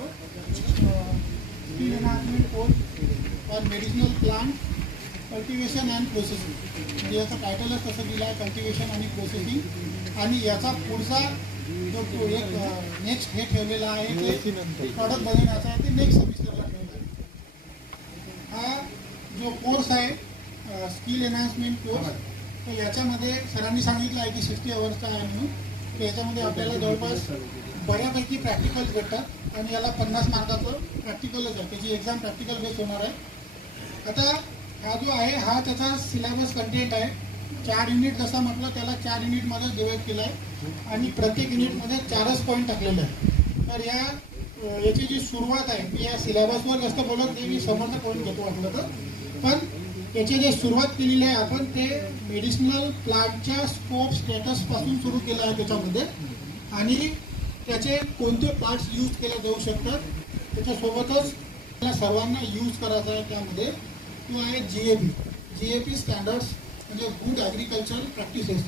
सांगतो. Skill enhancement course for medicinal plant cultivation and processing. म्हणजे याचा टायटलच तसं दिलं आहे, कल्टिवेशन आणि प्रोसेसिंग. आणि याचा पुढचा जो एक नेक्स्ट हे ठेवलेला आहे ते प्रॉडक्ट बनवण्याचा आहे, ते नेक्स्ट सेमिस्टरला ठेवला आहे. हा जो कोर्स आहे स्किल एनहान्समेंट कोर्स, तर याच्यामध्ये सरांनी सांगितलं आहे की 60 अवर्सचा आहे म्हणून. तर याच्यामध्ये आपल्याला जवळपास बऱ्यापैकी प्रॅक्टिकल्स भेटतात आणि याला 50 मार्काचं प्रॅक्टिकलच आहे, त्याची एक्झाम प्रॅक्टिकल बेस होणार आहे. आता हा जो आहे हा त्याचा सिलेबस कंटेंट आहे. 4 युनिट जसा म्हटलं त्याला 4 युनिटमध्ये डिवाइड केलं आहे आणि प्रत्येक युनिटमध्ये 4च पॉईंट टाकलेले आहे. तर याची जी सुरुवात आहे मी या सिलेबसवर जास्त बोलत नाही, मी समोरचा पॉईंट घेतो वाटलं तर. पण याची जी सुरुवात केलेली आहे आपण ते मेडिसिनल प्लांटच्या स्कोप स्टेटसपासून सुरू केलं आहे त्याच्यामध्ये. आणि त्याचे कोणते पार्ट्स यूज केले जाऊ शकतात त्याच्यासोबतच आपल्या सर्वांना यूज करायचा आहे त्यामध्ये तो आहे GAP स्टँडर्ड्स, म्हणजे गुड ॲग्रिकल्चरल प्रॅक्टिसेस.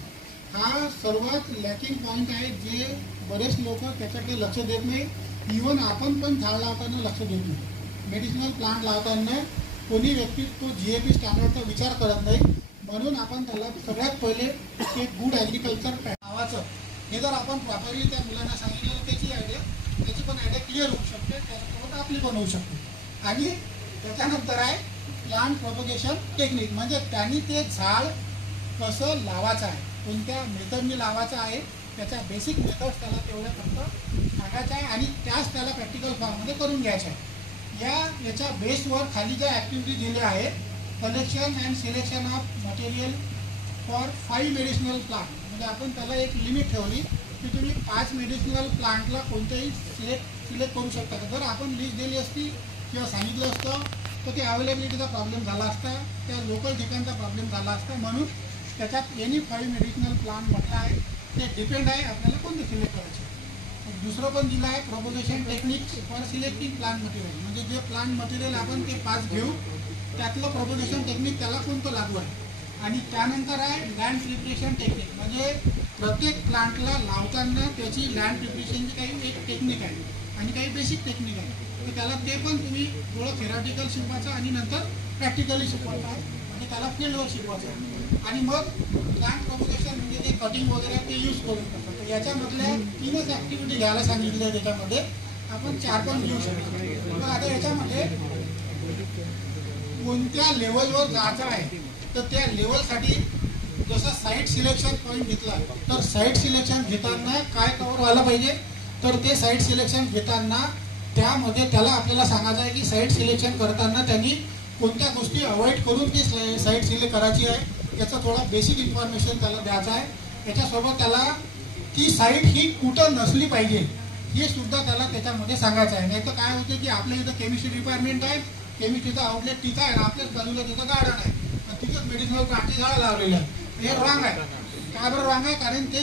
हा सर्वात लॅकिंग पॉईंट आहे जे बरेच लोक त्याच्याकडे लक्ष देत नाही. इव्हन आपण पण झाड लावताना लक्ष देत नाही. मेडिसिनल प्लांट लावताना कोणी व्यक्ती तो GAP स्टँडर्डचा विचार करत नाही. म्हणून आपण त्याला सगळ्यात पहिले ते गुड ॲग्रिकल्चर नावाचं हे जर आपण प्रॉपरली त्या मुलांना सांगितलं त्याची पण आयडिया क्लिअर होऊ शकते, त्याच्यासोबत आपली पण होऊ शकते. आणि त्याच्यानंतर आहे प्लांट प्रोपगेशन टेक्निक, म्हणजे त्यांनी ते झाड कसं लावायचं आहे, कोणत्या मेथडनी लावायचं आहे, त्याच्या बेसिक मेथड्स त्याला तेवढ्या फक्त सांगायचं आहे आणि त्याच त्याला प्रॅक्टिकल फॉर्ममध्ये करून घ्यायचं आहे. याच्या बेसवर खाली ज्या ॲक्टिव्हिटी दिल्या आहेत, collection and selection of material for 5 medicinal plant, म्हणजे आपण त्याला एक लिमिट ठेवली की तुम्ही 5 मेडिसिनल प्लांटला कोणत्याही सिलेक्ट करू शकता. जर आपण लिस्ट दिली असती किंवा सांगितलं असतं तर ते अवेलेबिलिटीचा प्रॉब्लेम झाला असता, त्या लोकल ठिकाणचा प्रॉब्लेम झाला असता. म्हणून त्याच्यात एनी 5 मेडिसिनल प्लांट म्हटलं आहे, ते डिपेंड आहे आपल्याला कोणते सिलेक्ट करायचे. दुसरं पण दिलं आहे propagation technique for selecting plant material, म्हणजे जे प्लांट मटेरियल आपण ते 5 घेऊ त्यातलं प्रोपगेशन टेक्निक त्याला कोणतं लागू आहे. आणि त्यानंतर आहे लँड प्रिपरेशन टेक्निक, म्हणजे प्रत्येक प्लांटला लावताना त्याची लँड प्रिपरेशनची काही एक टेक्निक आहे आणि काही बेसिक टेक्निक आहे. तर त्याला ते पण तुम्ही थोडं थेरॉटिकल शिकवायचं आणि नंतर प्रॅक्टिकली शिकवायचं आहे, म्हणजे त्याला फील्डवर शिकवायचं आहे. आणि मग प्लांट प्रोपगेशन म्हणजे जे कटिंग वगैरे ते यूज करून करतात. तर याच्यामधल्या 3च ॲक्टिव्हिटी घ्यायला सांगितलं आहे. त्याच्यामध्ये आपण 4 पण घेऊ शकतो. मग आता याच्यामध्ये कोणत्या लेवलवर जायचं आहे तर त्या लेवलसाठी जसं साईट सिलेक्शन पॉईंट घेतला, तर साईट सिलेक्शन घेताना काय कव्हर व्हायला पाहिजे, तर ते साईट सिलेक्शन घेताना त्यामध्ये त्याला आपल्याला सांगायचं आहे की साईट सिलेक्शन करताना त्यांनी कोणत्या गोष्टी अवॉइड करून ती साईट सिलेक्ट करायची आहे, याचा थोडा बेसिक इन्फॉर्मेशन त्याला द्यायचं आहे. याच्यासोबत त्याला ती साईट ही कुठं नसली पाहिजे हे सुद्धा त्याला त्याच्यामध्ये सांगायचं आहे. नाही तर काय होते की आपल्या इथं केमिस्ट्री डिपार्टमेंट आहे, केमिस्ट्रीचा आउटलेट तिथं आहे, आपल्याच बाजूला तिथं गार्डन आहे, तिथंच मेडिसिनल प्लांटची झाडं लावलेली आहे. हे रॉंग आहे. का बरं रॉंग आहे? कारण ते